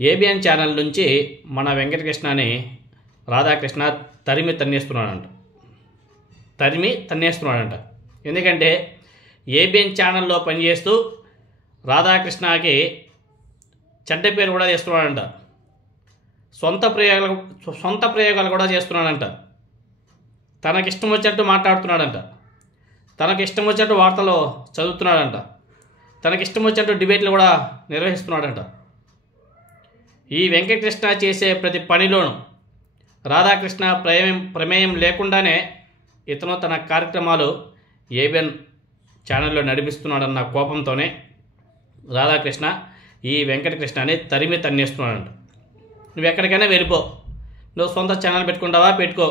ABN channel నుంచి మన వెంకటకృష్ణని రాధాకృష్ణ తరిమి తన్నేస్తున్నాడంట. ఎందుకంటే ఏబిఎన్ ఛానల్లో పనిచేస్తూ రాధాకృష్ణకి చెడ్డ పేరు కూడా చేస్తున్నాడంట. సొంత ప్రయోగాలు కూడా చేస్తున్నాడంట. తనకిష్టం వచ్చినట్టు మాట్లాడుతున్నాడంట. తనకిష్టం వచ్చినట్టు వార్తలు చదువుతున్నాడంట. తనకిష్టం వచ్చినట్టు డిబేట్లు కూడా నిర్వహిస్తున్నాడంట. ఈ వెంకటకృష్ణ చేసే ప్రతి పనిలోనూ రాధాకృష్ణ ప్రమేయం లేకుండానే ఇతను తన కార్యక్రమాలు ఏబిఎన్ ఛానల్లో నడిపిస్తున్నాడన్న కోపంతోనే రాధాకృష్ణ ఈ వెంకటకృష్ణని తరిమి తన్నేస్తున్నాడంట. నువ్వు ఎక్కడికైనా వెళ్ళిపో, నువ్వు సొంత ఛానల్ పెట్టుకుంటావా పెట్టుకో,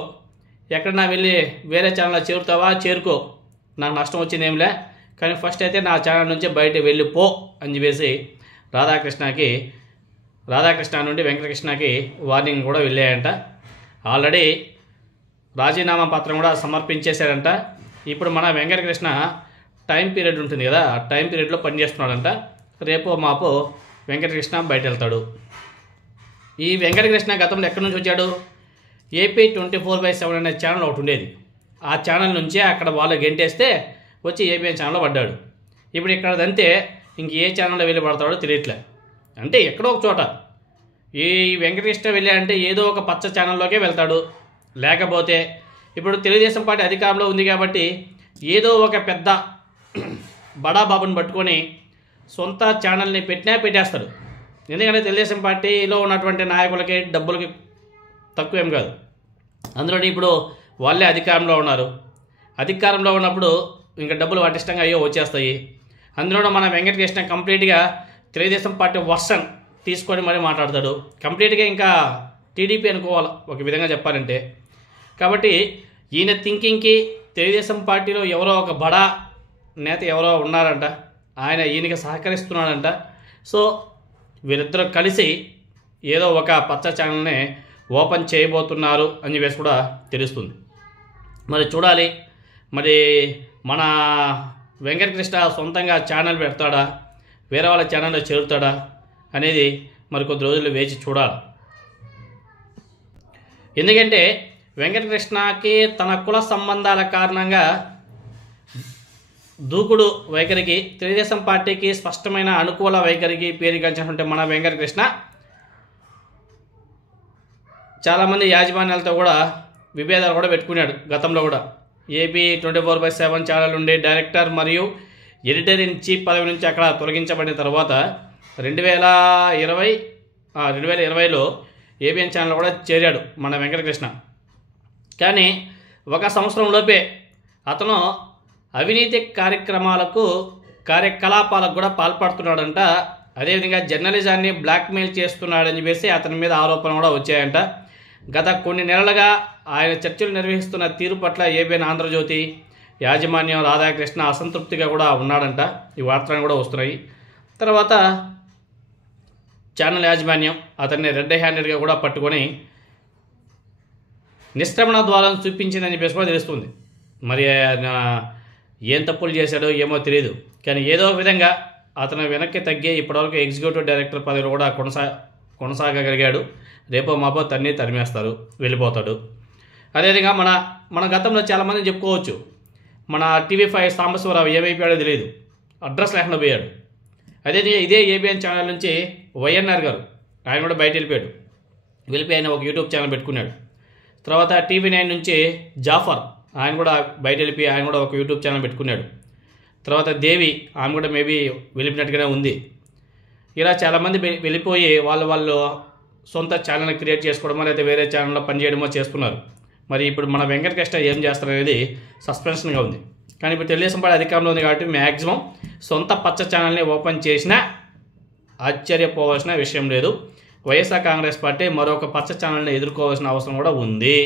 ఎక్కడన్నా వెళ్ళి వేరే ఛానల్లో చేరుతావా చేరుకో, నాకు నష్టం వచ్చిందేమిలే, కానీ ఫస్ట్ అయితే నా ఛానల్ నుంచి బయట వెళ్ళిపో అని చెప్పేసి రాధాకృష్ణ నుండి వెంకటకృష్ణకి వార్నింగ్ కూడా వెళ్ళాయంట. ఆల్రెడీ రాజీనామా పత్రం కూడా సమర్పించేశాడంట. ఇప్పుడు మన వెంకటకృష్ణ టైం పీరియడ్ ఉంటుంది కదా, ఆ టైం పీరియడ్లో పనిచేస్తున్నాడంట. రేపో మాపో వెంకటకృష్ణ బయట వెళ్తాడు. ఈ వెంకటకృష్ణ గతంలో ఎక్కడి నుంచి వచ్చాడు? ఏపీ 24/7 అనే ఛానల్ ఒకటి ఉండేది. ఆ ఛానల్ నుంచే అక్కడ వాళ్ళు గెంటేస్తే వచ్చి ఏబిఎన్ ఛానల్లో పడ్డాడు. ఇప్పుడు ఇక్కడదంతే ఇంక ఏ ఛానల్లో వెళ్ళి పడతాడో తెలియట్లే. అంటే ఎక్కడో ఒక చోట ఈ వెంకటకృష్ణ వెళ్ళి అంటే ఏదో ఒక పచ్చ ఛానల్లోకే వెళ్తాడు. లేకపోతే ఇప్పుడు తెలుగుదేశం పార్టీ అధికారంలో ఉంది కాబట్టి ఏదో ఒక పెద్ద బడా బాబుని పట్టుకొని సొంత ఛానల్ని పెట్టేస్తాడు. ఎందుకంటే తెలుగుదేశం పార్టీలో ఉన్నటువంటి నాయకులకి డబ్బులకి తక్కువేం కాదు. అందులో ఇప్పుడు వాళ్ళే అధికారంలో ఉన్నారు. అధికారంలో ఉన్నప్పుడు ఇంకా డబ్బులు వాటిష్టంగా అయ్యో వచ్చేస్తాయి. అందులో మన వెంకటకృష్ణ కంప్లీట్గా తెలుగుదేశం పార్టీ వర్షన్ తీసుకొని మరీ మాట్లాడతాడు. కంప్లీట్గా ఇంకా టీడీపీ అనుకోవాలి ఒక విధంగా చెప్పాలంటే. కాబట్టి ఈయన థింకింగ్కి తెలుగుదేశం పార్టీలో ఎవరో ఒక బడా నేత ఎవరో ఉన్నారంట, ఆయన ఈయనకి సహకరిస్తున్నాడంట. సో వీరిద్దరూ కలిసి ఏదో ఒక పచ్చ ఛానల్ని ఓపెన్ చేయబోతున్నారు అని చెప్పేసి కూడా తెలుస్తుంది. మరి చూడాలి, మరి మన వెంకటకృష్ణ సొంతంగా ఛానల్ పెడతాడా, వేరే వాళ్ళ ఛానల్లో చేరుతాడా అనేది మరి కొద్ది రోజులు వేచి చూడాలి. ఎందుకంటే వెంకటకృష్ణకి తన కుల సంబంధాల కారణంగా దూకుడు వైఖరికి, తెలుగుదేశం పార్టీకి స్పష్టమైన అనుకూల వైఖరికి పేరుగాంచినటువంటి మన వెంకటకృష్ణ చాలామంది యాజమాన్యాలతో కూడా విభేదాలు కూడా పెట్టుకున్నాడు. గతంలో కూడా ఏపీ 24/7 ఛానల్ ఉండే డైరెక్టర్ మరియు ఎడిటర్ ఇన్ చీఫ్ పదవి నుంచి అక్కడ తొలగించబడిన తర్వాత 2020లో ఏబిఎన్ ఛానల్ కూడా చేరాడు మన వెంకటకృష్ణ. కానీ ఒక సంవత్సరం లోపే అతను అవినీతి కార్యకలాపాలకు కూడా పాల్పడుతున్నాడంట. అదేవిధంగా జర్నలిజాన్ని బ్లాక్మెయిల్ చేస్తున్నాడని చెప్పేసి అతని మీద ఆరోపణలు కూడా వచ్చాయంట. గత కొన్ని నెలలుగా ఆయన చర్చలు నిర్వహిస్తున్న తీరు పట్ల ఏబిఎన్ ఆంధ్రజ్యోతి యాజమాన్యం రాధాకృష్ణ అసంతృప్తిగా కూడా ఉన్నాడంట. ఈ వార్తలు కూడా వస్తున్నాయి. తర్వాత ఛానల్ యాజమాన్యం అతన్ని రెడ్ హ్యాండెడ్గా కూడా పట్టుకొని నిష్క్రమణ ద్వారాలను చూపించిందని చెప్పేసి కూడా తెలుస్తుంది. మరి ఏం తప్పులు చేశాడో ఏమో తెలియదు, కానీ ఏదో విధంగా అతను వెనక్కి తగ్గి ఇప్పటివరకు ఎగ్జిక్యూటివ్ డైరెక్టర్ పదవిలో కూడా కొనసాగగలిగాడు. రేపో మాపో తరిమేస్తారు, వెళ్ళిపోతాడు. అదేవిధంగా మన గతంలో చాలామంది చెప్పుకోవచ్చు, మన TV5 సాంబశివరావు ఏమైపోయాడో తెలియదు, అడ్రస్ లేకుండా పోయాడు. ఇదే ఏబిఎన్ ఛానల్ నుంచి వైఎన్ఆర్ గారు ఆయన కూడా బయట వెళ్ళిపోయి ఆయన ఒక యూట్యూబ్ ఛానల్ పెట్టుకున్నాడు. తర్వాత TV9 నుంచి జాఫర్ ఆయన కూడా బయట వెళ్ళిపోయి ఆయన కూడా ఒక యూట్యూబ్ ఛానల్ పెట్టుకున్నాడు. తర్వాత దేవి ఆమె కూడా మేబీ వెళ్ళిపోయినట్టుగానే ఉంది. ఇలా చాలామంది వెళ్ళిపోయి వాళ్ళు సొంత ఛానల్ని క్రియేట్ చేసుకోవడమో లేదా వేరే ఛానల్లో పనిచేయడమో చేస్తున్నారు. మరి ఇప్పుడు మన వెంకటకృష్ణ ఏం చేస్తారనేది సస్పెన్షన్గా ఉంది. కానీ ఇప్పుడు తెలుగుదేశం పార్టీ అధికారంలో ఉంది కాబట్టి మ్యాక్సిమం సొంత పచ్చ ఛానల్ని ఓపెన్ చేసినా ఆశ్చర్యపోవాల్సిన విషయం లేదు. వైఎస్ఆర్ కాంగ్రెస్ పార్టీ మరొక పచ్చ ఛానల్ని ఎదుర్కోవాల్సిన అవసరం కూడా ఉంది.